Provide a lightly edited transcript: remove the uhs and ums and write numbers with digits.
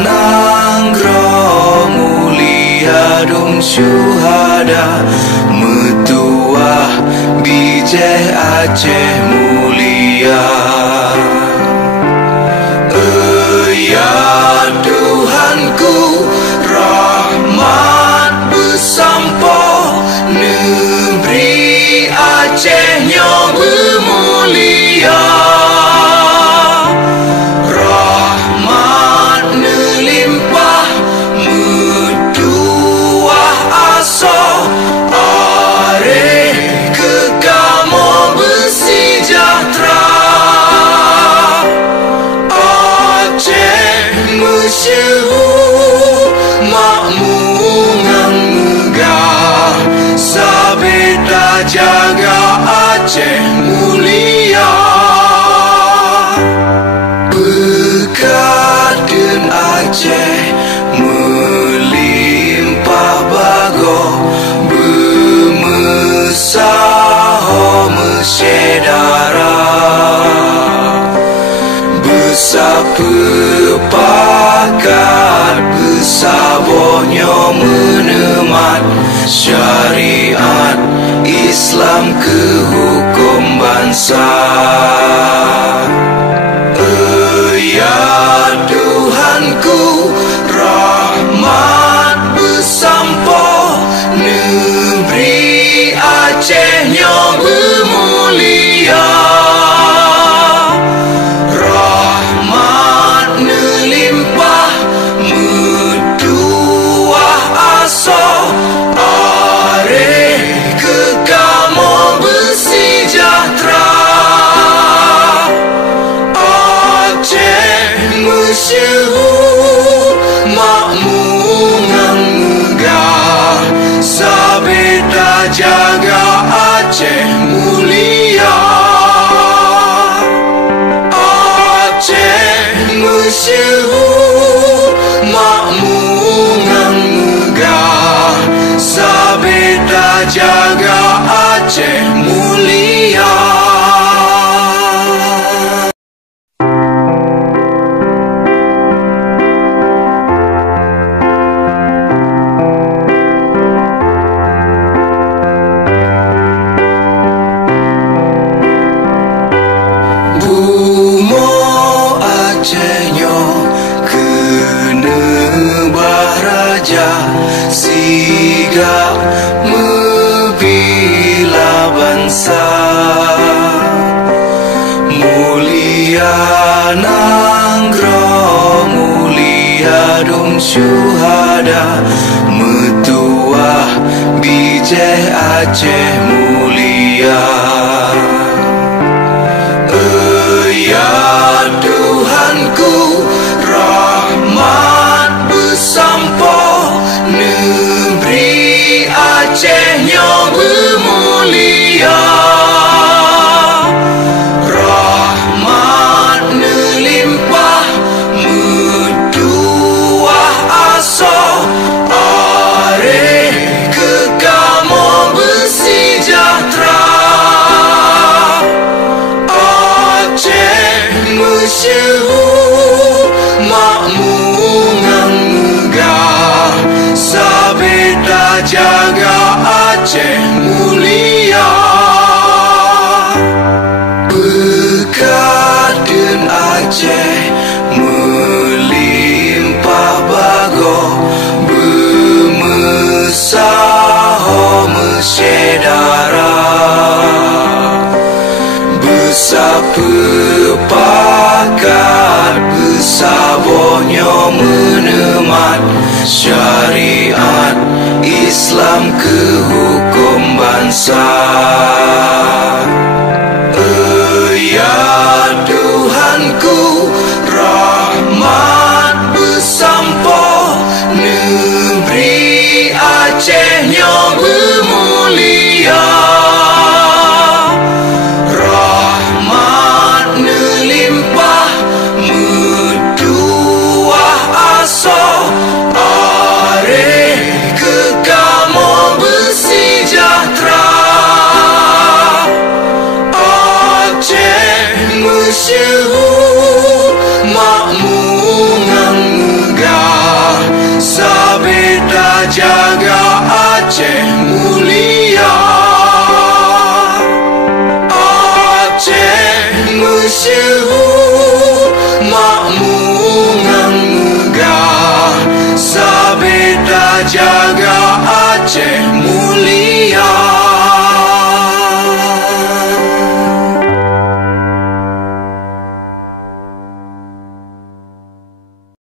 nangro mulia dum syuhada metuah bijeh Aceh mulia. Ya Tuhanku, rahmat bersampo negeri Aceh nyo bermulia. Rahmat nelimpah metuah aso are kekamo bersejahtera. Aceh masyhur makmur ngan megah, sabeda jaga Aceh mulia. Bekaden Aceh melimpah bago, bermesaho mesyedara. Bersapepakad bersabonyo menemat syariat Islam ke hukum bangsa. Ya Tuhanku, rahmat bersampo negeri Aceh nyo bermulia. Rahmat nelimpah metuah aso are kekamo bersejahtera. Aceh masyhur makmur ngan megah, sabeda jaga Aceh mulia. Aceh masyhur makmur ngan megah, sabeda jaga Aceh mulia. Bumo Aceh nyo kene bahraja, sigap membela bangsa. Mulia nangro mulia dum syuhada metuah bijeh Aceh mulia. Ya Tuhanku, rahmat bersampo negeri Aceh nyo bermulia. Rahmat nelimpah metuah aso are kekamo bersejahtera. Masyhur makmur ngan megah, sabeda jaga Aceh mulia. Bekaden Aceh melimpah bago, bermesaho mesyedara. Bersapepakad bersabonyo menemat syariat Islam ke hukum bangsa. Ya Tuhanku, rahmat bersampo negeri Aceh nyo bermulia. Rahmat nelimpah metuah aso are kekamo bersejahtera. jaga Aceh